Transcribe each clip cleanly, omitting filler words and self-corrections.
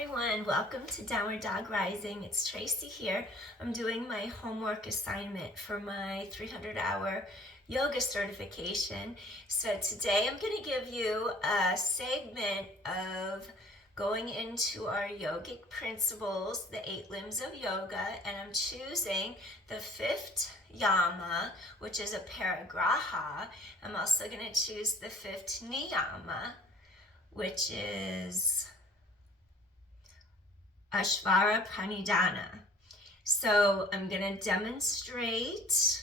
everyone, welcome to Downward Dog Rising. It's Tracy here. I'm doing my homework assignment for my 300-hour yoga certification. So today I'm going to give you a segment of going into our yogic principles, the 8 limbs of yoga, and I'm choosing the 5th Yama, which is Aparigraha. I'm also going to choose the 5th Niyama, which is Ishvara Pranidhana. So I'm going to demonstrate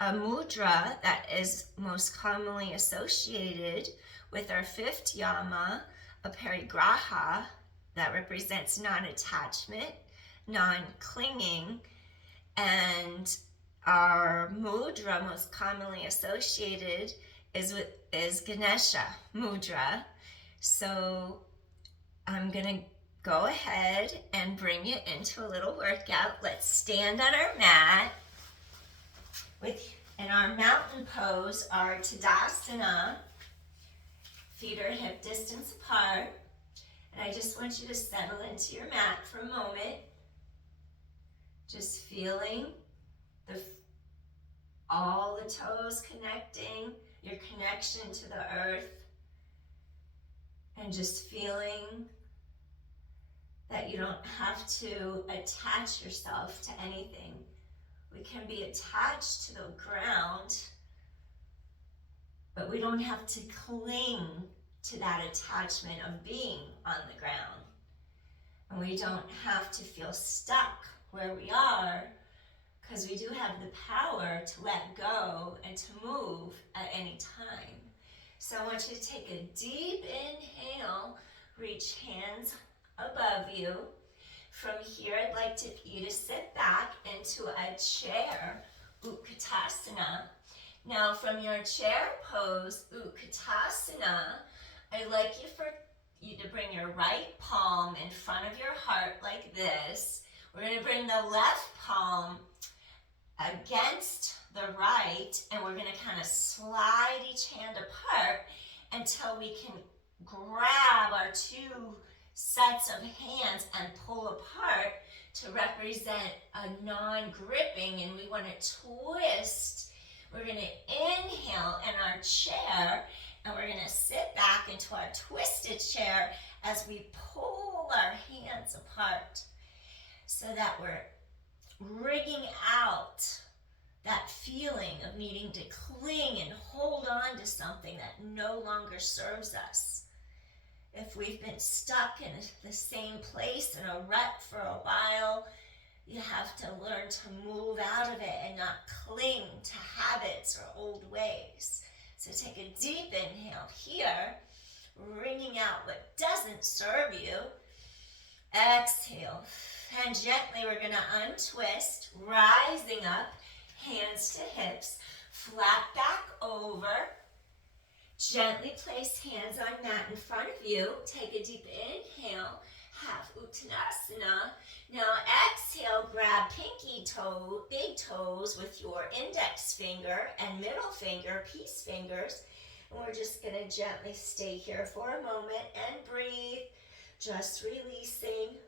a mudra that is most commonly associated with our 5th Yama, Aparigraha, that represents non-attachment, non-clinging, and our mudra most commonly associated is Ganesha mudra. So I'm going to go ahead and bring it into a little workout. Let's stand on our mat in our mountain pose, our Tadasana. Feet are hip distance apart. And I just want you to settle into your mat for a moment. Just feeling all the toes connecting, your connection to the earth, and just feeling that you don't have to attach yourself to anything. We can be attached to the ground, but we don't have to cling to that attachment of being on the ground. And we don't have to feel stuck where we are, because we do have the power to let go and to move at any time. So I want you to take a deep inhale, reach hands above you. From here, I'd like you to sit back into a chair, Utkatasana. Now, from your chair pose, Utkatasana, I'd like you to bring your right palm in front of your heart like this. We're going to bring the left palm against the right, and we're going to kind of slide each hand apart until we can grab our two sets of hands and pull apart to represent a non-gripping, and we want to twist. We're going to inhale in our chair, and we're going to sit back into our twisted chair as we pull our hands apart so that we're wringing out that feeling of needing to cling and hold on to something that no longer serves us. If we've been stuck in the same place in a rut for a while, you have to learn to move out of it and not cling to habits or old ways. So take a deep inhale here, wringing out what doesn't serve you. Exhale, and gently we're going to untwist, rising up, hands to hips, flat back over. Gently place hands on mat in front of you. Take a deep inhale, half Uttanasana. Now exhale, grab pinky toe, big toes with your index finger and middle finger, peace fingers. And we're just going to gently stay here for a moment and breathe. Just releasing.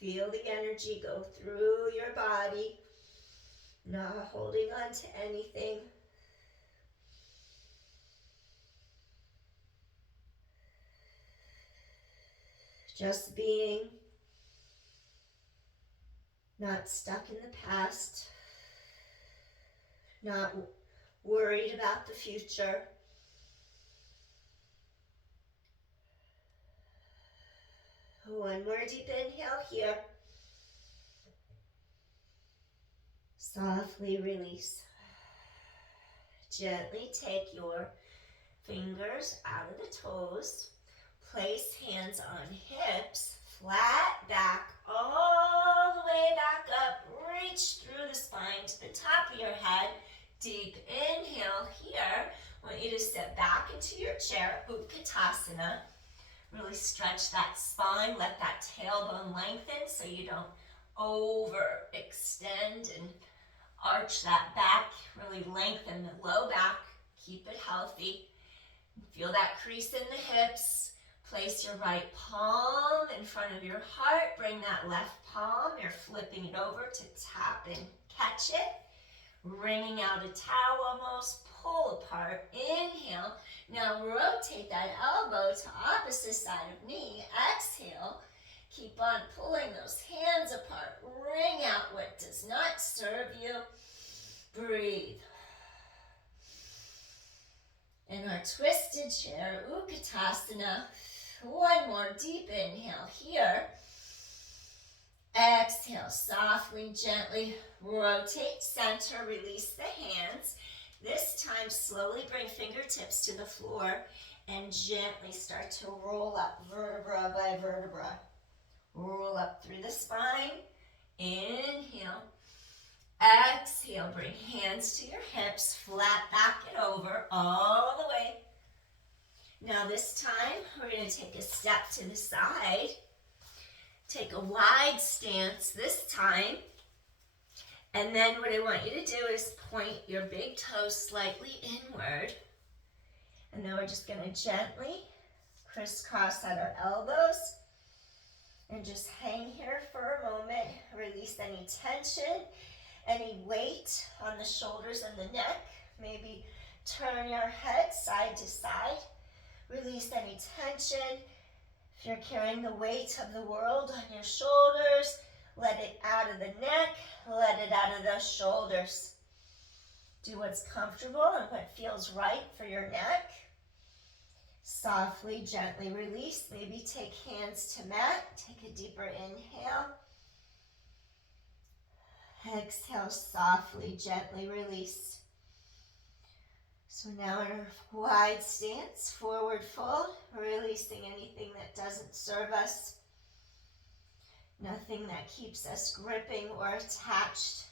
Feel the energy go through your body. Not holding on to anything. Just being, not stuck in the past, not worried about the future. One more deep inhale here. Softly release. Gently take your fingers out of the toes. Place hands on hips, flat back, all the way back up. Reach through the spine to the top of your head. Deep inhale here. I want you to sit back into your chair, Utkatasana. Really stretch that spine. Let that tailbone lengthen so you don't overextend and arch that back. Really lengthen the low back. Keep it healthy. Feel that crease in the hips. Place your right palm in front of your heart. Bring that left palm. You're flipping it over to tap and catch it. Wringing out a towel almost. Pull apart. Inhale. Now rotate that elbow to opposite side of knee. Exhale. Keep on pulling those hands apart. Wring out what does not serve you. Breathe. In our twisted chair, Utkatasana. One more deep inhale here. Exhale, softly, gently rotate center, release the hands. This time, slowly bring fingertips to the floor and gently start to roll up vertebra by vertebra. Roll up through the spine. Inhale. Exhale, bring hands to your hips, flat back and over, all the way. Now this time, we're going to take a step to the side. Take a wide stance this time. And then what I want you to do is point your big toes slightly inward. And then we're just going to gently crisscross at our elbows. And just hang here for a moment. Release any tension, any weight on the shoulders and the neck. Maybe turn your head side to side. Release any tension. If you're carrying the weight of the world on your shoulders, let it out of the neck, let it out of the shoulders. Do what's comfortable and what feels right for your neck. Softly, gently release. Maybe take hands to mat. Take a deeper inhale. Exhale, softly, gently release. So now in our wide stance, forward fold, releasing anything that doesn't serve us. Nothing that keeps us gripping or attached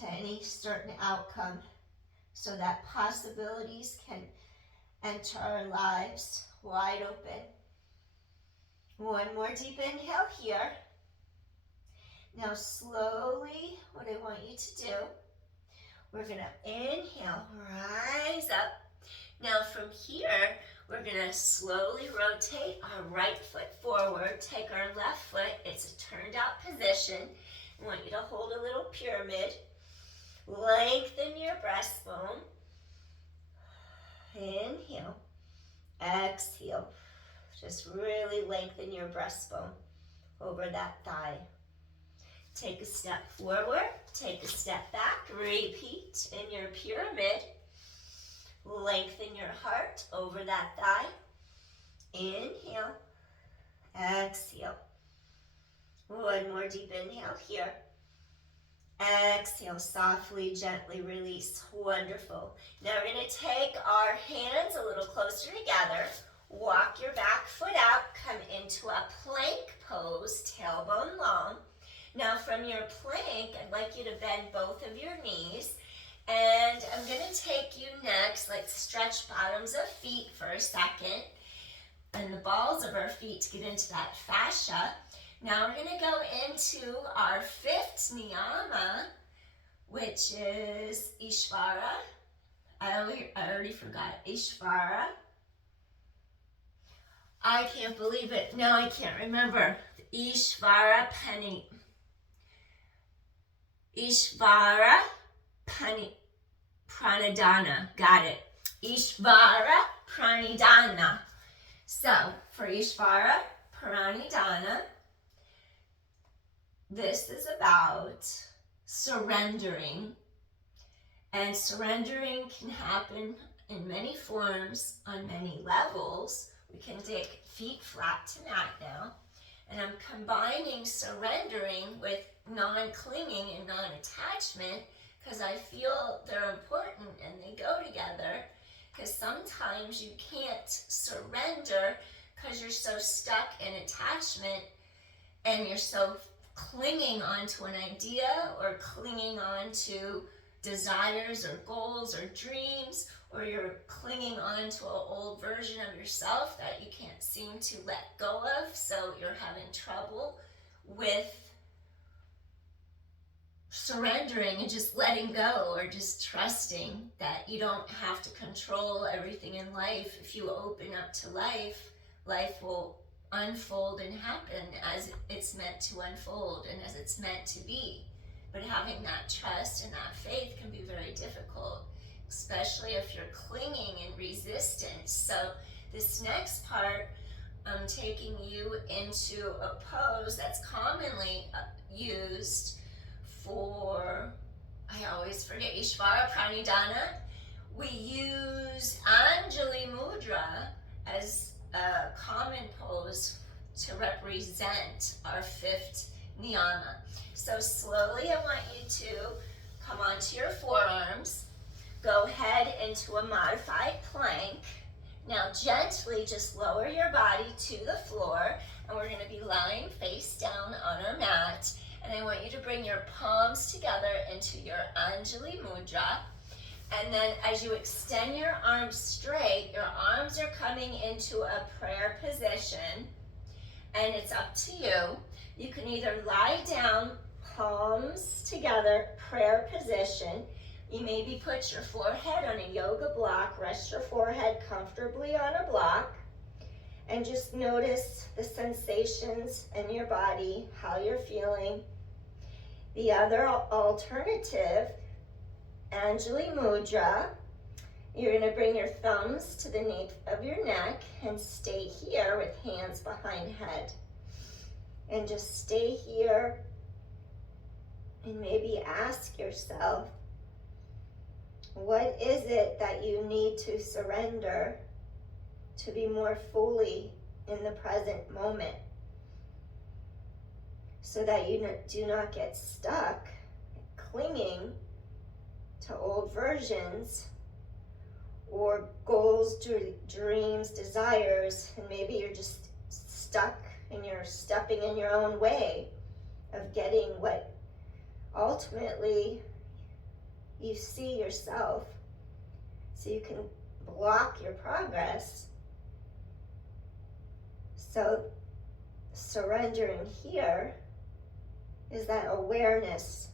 to any certain outcome, so that possibilities can enter our lives wide open. One more deep inhale here. Now slowly, what I want you to do, we're going to inhale, rise up. Now from here, we're going to slowly rotate our right foot forward. Take our left foot. It's a turned out position. I want you to hold a little pyramid. Lengthen your breastbone. Inhale. Exhale. Just really lengthen your breastbone over that thigh. Take a step forward. Take a step back. Repeat in your pyramid. Lengthen your heart over that thigh. Inhale. Exhale. One more deep inhale here. Exhale, softly, gently release. Wonderful. Now we're going to take our hands a little closer together. Walk your back foot out. Come into a plank pose, tailbone long. Now from your plank, I'd like you to bend both of your knees. And I'm going to take you next, let's stretch bottoms of feet for a second. And the balls of our feet to get into that fascia. Now we're going to go into our fifth niyama, which is Ishvara. I already forgot. Ishvara. I can't believe it. No, I can't remember. Ishvara Pranidhana. Got it. Ishvara Pranidhana. So, for Ishvara Pranidhana, this is about surrendering. And surrendering can happen in many forms, on many levels. We can take feet flat to mat now. And I'm combining surrendering with non-clinging and non-attachment because I feel they're important and they go together. Because sometimes you can't surrender because you're so stuck in attachment and you're so clinging onto an idea or clinging onto desires or goals or dreams, or you're clinging onto an old version of yourself that you can't seem to let go of, so you're having trouble with surrendering and just letting go, or just trusting that you don't have to control everything in life. If you open up to life, life will unfold and happen as it's meant to unfold and as it's meant to be. But having that trust and that faith can be very difficult, especially if you're clinging and resistance. So this next part, I'm taking you into a pose that's commonly used for, I always forget, Ishvara Pranidhana. We use Anjali Mudra as a common pose to represent our fifth niyama. So slowly I want you to come onto your forearms, go head into a modified plank. Now gently just lower your body to the floor, and we're going to be lying face down on our mat. And I want you to bring your palms together into your Anjali Mudra. And then as you extend your arms straight, your arms are coming into a prayer position. And it's up to you. You can either lie down, palms together, prayer position. You maybe put your forehead on a yoga block, rest your forehead comfortably on a block, and just notice the sensations in your body, how you're feeling. The other alternative, Anjali Mudra, you're going to bring your thumbs to the nape of your neck and stay here with hands behind head. And just stay here and maybe ask yourself, what is it that you need to surrender to be more fully in the present moment, so that you do not get stuck clinging to old versions or goals, dreams, desires, and maybe you're just stuck and you're stepping in your own way of getting what ultimately you see yourself, so you can block your progress. So surrendering here is that awareness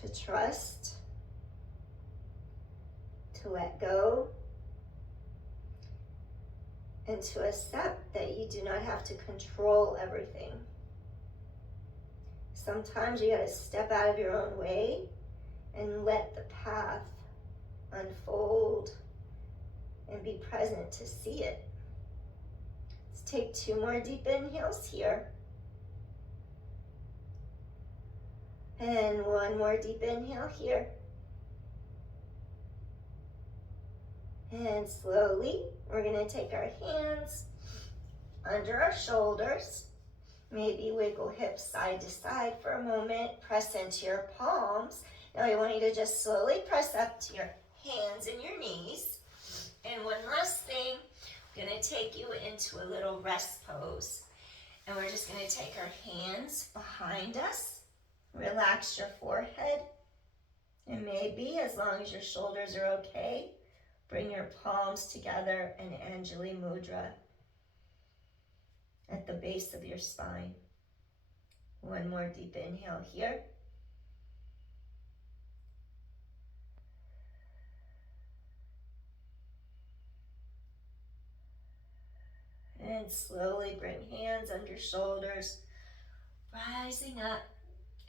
to trust, to let go, and to accept that you do not have to control everything. Sometimes you gotta step out of your own way and let the path unfold and be present to see it. Let's take 2 more deep inhales here. And 1 more deep inhale here. And slowly, we're gonna take our hands under our shoulders. Maybe wiggle hips side to side for a moment. Press into your palms. Now I want you to just slowly press up to your hands and your knees. And one last thing, I'm going to take you into a little rest pose. And we're just going to take our hands behind us. Relax your forehead. And maybe, as long as your shoulders are okay, bring your palms together in Anjali Mudra at the base of your spine. 1 more deep inhale here. And slowly bring hands under shoulders, rising up,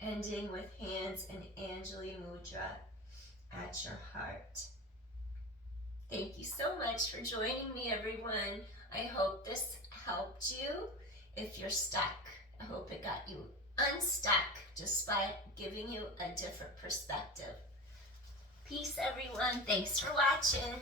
ending with hands in Anjali Mudra at your heart. Thank you so much for joining me, everyone. I hope this helped you. If you're stuck, I hope it got you unstuck just by giving you a different perspective. Peace, everyone. Thanks for watching.